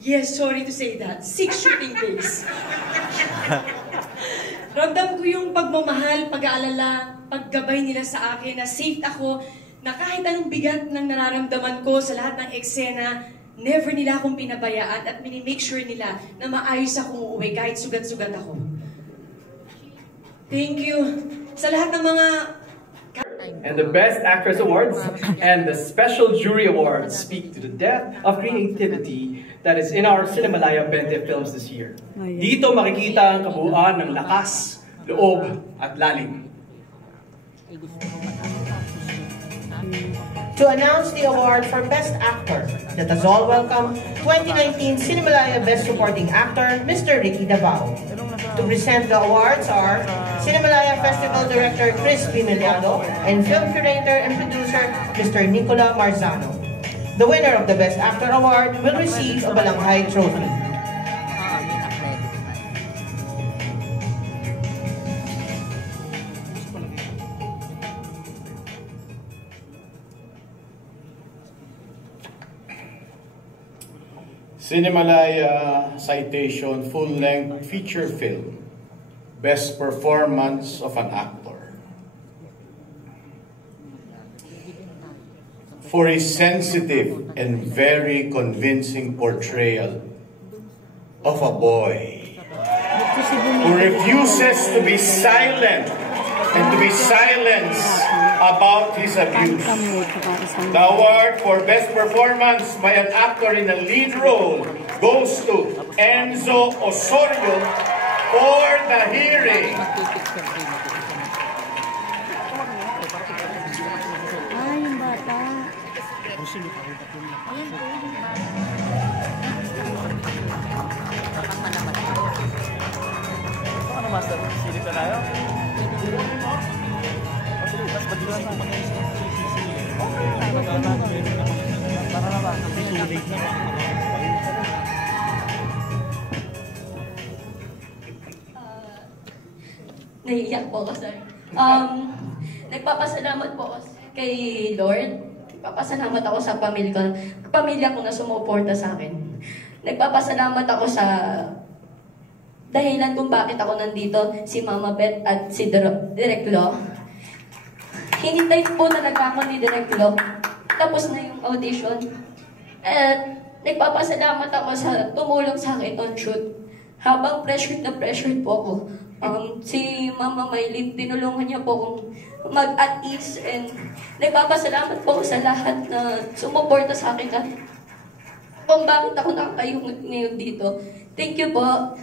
Yes, sorry to say that. 6 shooting days. Ramdam ko yung pagmamahal, pag-aalala, paggabay nila sa akin na safe ako, na kahit anong bigat ng nararamdaman ko sa lahat ng eksena, never nila akong pinabayaan at minimake sure nila na maayos akong uuwi kahit sugat-sugat ako. Thank you sa lahat ng mga... And the Best Actress Awards and the Special Jury Awards speak to the depth of creativity that is in our Cinemalaya 20 films this year. Dito makikita ang kabuuan ng lakas, loob, at lalim. To announce the award for Best Actor, let us all welcome 2019 Cinemalaya Best Supporting Actor, Mr. Ricky Davao. To present the awards are Cinemalaya Festival Director Chris Vimiliado and Film Curator and Producer Mr. Nicola Marzano. The winner of the Best Actor Award will receive a Balanghay Trophy. Cinemalaya Citation Full-Length Feature Film, Best Performance of an Actor. For a sensitive and very convincing portrayal of a boy who refuses to be silent and to be silenced about his abuse. The award for Best Performance by an Actor in a Lead Role goes to Enzo Osorio for The Hearing. Ano master? Silip na tayo? Para na ba? Nahihiyak po ako, sir. Nagpapasalamat po ako kay Lord. Nagpapasalamat ako sa pamilya ko na sumuporta sa akin. Nagpapasalamat ako sa dahilan kung bakit ako nandito, si Mama Beth at si Direk Lo. Hinintay po talaga ako ni Direk Lo. Tapos na yung audition. At nagpapasalamat ako sa tumulong sa akin on shoot. Habang pressured na pressured po ako. Si Mama Maylin, tinulungan niya po akong mag-at ease, and nagpapasalamat po ako sa lahat na sumuporta sa akin at kung bakit ako nakakayo ngayon dito. Thank you po.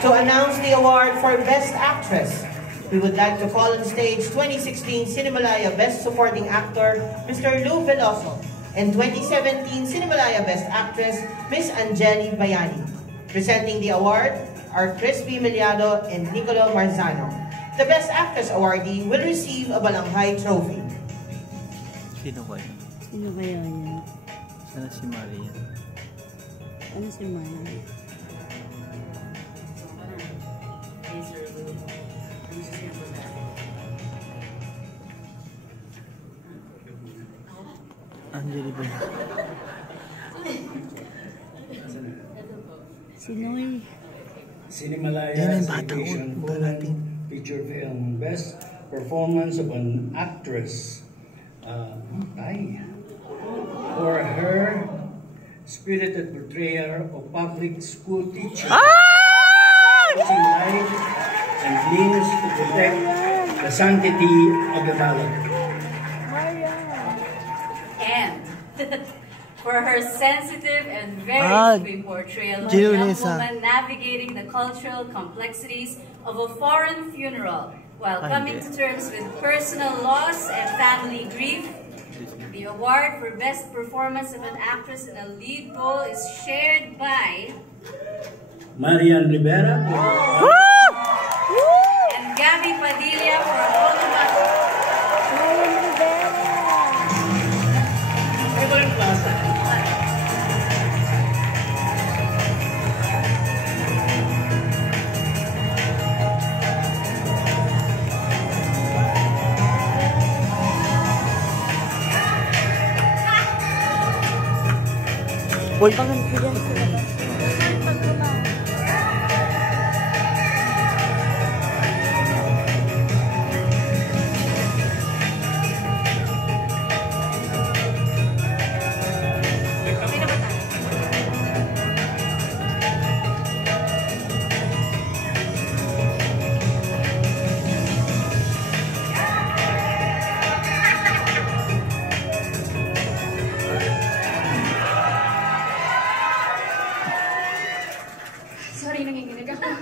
To announce the award for Best Actress, we would like to call on stage 2016 Cinemalaya Best Supporting Actor, Mr. Lou Veloso, and 2017 Cinemalaya Best Actress, Miss Angeli Bayani. Presenting the award are Chris Vimiliado and Nicola Marzano. The Best Actress awardee will receive a Balanghay Trophy. Sino kaya? Sino kaya yan? Sana si Maria. Ano si Maria? Angeli ba? Sinoy. Cinemalaya Citation Full-Length Feature Film, Best Performance of an Actress. For her spirited portrayal of public school teacher, using light and means to protect the sanctity of the ballot. And for her sensitive and very sweet portrayal of a young woman navigating the cultural complexities of a foreign funeral while coming to terms with personal loss and family grief. The award for Best Performance of an Actress in a Lead Role is shared by Marian Rivera and Gabby Padilla for Automatic. Uy! Sorry, nanginginig ako.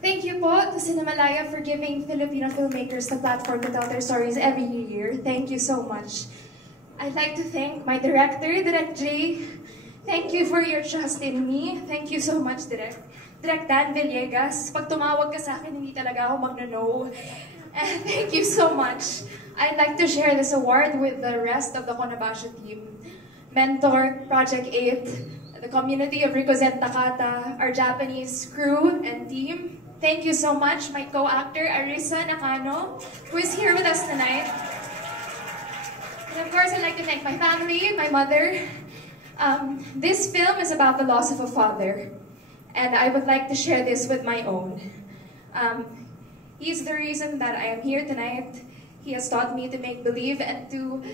Thank you po to Cinemalaya for giving Filipino filmmakers the platform to tell their stories every year. Thank you so much. I'd like to thank my director, Direk J. Thank you for your trust in me. Thank you so much, Direk. Direk Dan Villegas, pag tumawag ka sa akin, hindi talaga ako magno-no. And thank you so much. I'd like to share this award with the rest of the Konabasha team. Mentor, Project 8, the community of Rikuzen Takata, our Japanese crew and team. Thank you so much, my co-actor, Arisa Nakano, who is here with us tonight. And of course, I'd like to thank my family, my mother. This film is about the loss of a father, and I would like to share this with my own. He's the reason that I am here tonight. He has taught me to make believe and to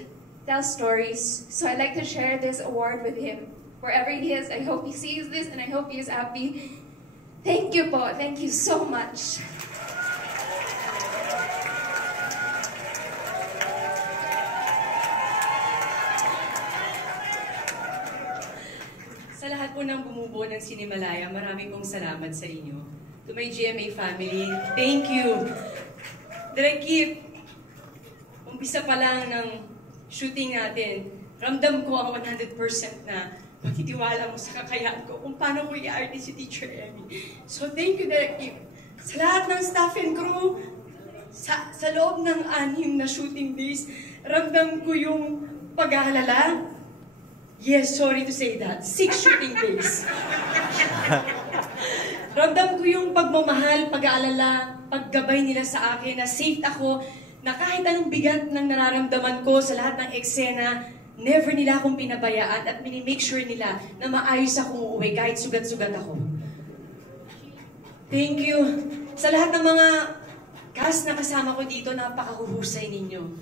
tell stories. So I'd like to share this award with him. Wherever he is, I hope he sees this and I hope he is happy. Thank you po. Thank you so much. Sa lahat po ng bumubuo ng Cinemalaya, maraming pong salamat sa inyo. To my GMA family, thank you. Direk Kip, umpisa pa lang ng shooting natin, ramdam ko ang 100% na pagtitiwala mo sa kakayaan ko kung paano ko i-arte si Teacher Emmy. So thank you, Direk Kip. Sa lahat ng staff and crew, sa loob ng 6 na shooting days, ramdam ko yung pag-aalala. Yes, sorry to say that. 6 shooting days. Ramdam ko yung pagmamahal, pag-aalala, paggabay nila sa akin na safe ako, na kahit anong bigat ng nararamdaman ko sa lahat ng eksena, never nila akong pinabayaan at minimake sure nila na maayos akong uuwi kahit sugat-sugat ako. Thank you. Sa lahat ng mga cast na kasama ko dito, napakahuhusay ninyo.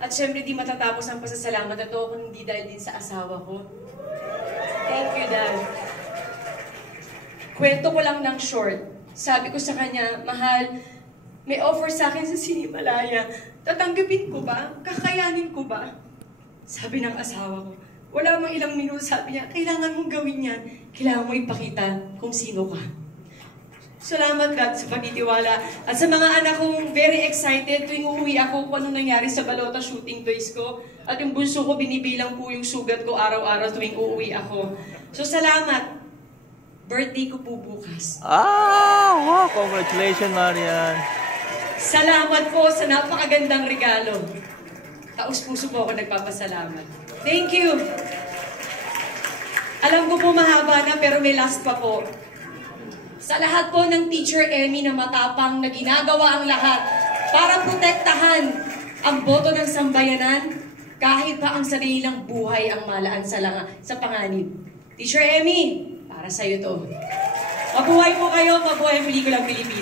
At syempre, di matatapos ang pasasalamat na to kung hindi dahil din sa asawa ko. Thank you, Dad. Kwento ko lang ng short. Sabi ko sa kanya, mahal, may offer sa akin sa Cinemalaya. Tatanggapin ko ba? Kakayanin ko ba? Sabi ng asawa ko, wala mang ilang minuto, sabi niya, kailangan mong gawin yan. Kailangan mo ipakita kung sino ka. Salamat, God, sa pagtitiwala. At sa mga anak kong very excited tuwing uuwi ako kung anong nangyari sa Balota shooting days ko. At yung bunso ko, binibilang po yung sugat ko araw-araw tuwing uuwi ako. So, salamat. Birthday ko po bukas. Wow! Congratulations, Marian. Salamat po sa napakagandang regalo. Taos-puso po ako nagpapasalamat. Thank you! Alam ko po mahaba na pero may last pa po. Sa lahat po ng Teacher Emmy na matapang na ginagawa ang lahat para protektahan ang boto ng sambayanan kahit pa ang sarilang buhay ang malaan sa panganib. Teacher Emmy, para sa'yo to. Mabuhay po kayo, mabuhay pelikulang Pilipinas.